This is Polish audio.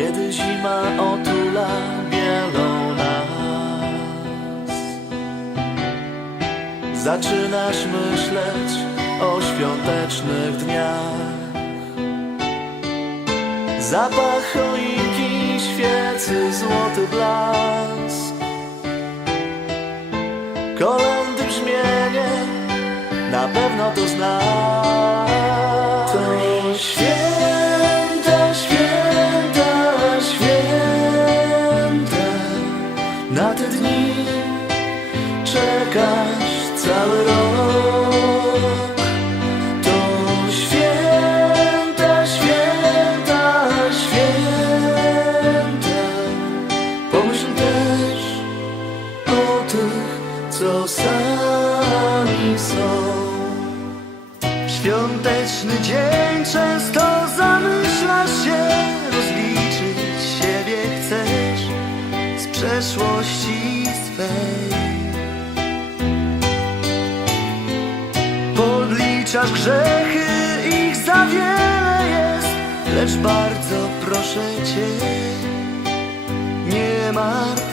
Kiedy zima otula bielą nas Zaczynasz myśleć o świątecznych dniach. Zapach choinki, świecy, złoty blask. Kolendy brzmienie, na pewno to znasz czekasz cały rok. To święta, święta, święta. Pomyśl też o tych, co sami są. Świąteczny dzień często zamyślasz się Rozliczyć siebie chcesz z przeszłości swej Podliczasz grzechy, ich za wiele jest. Lecz bardzo proszę Cię Nie martw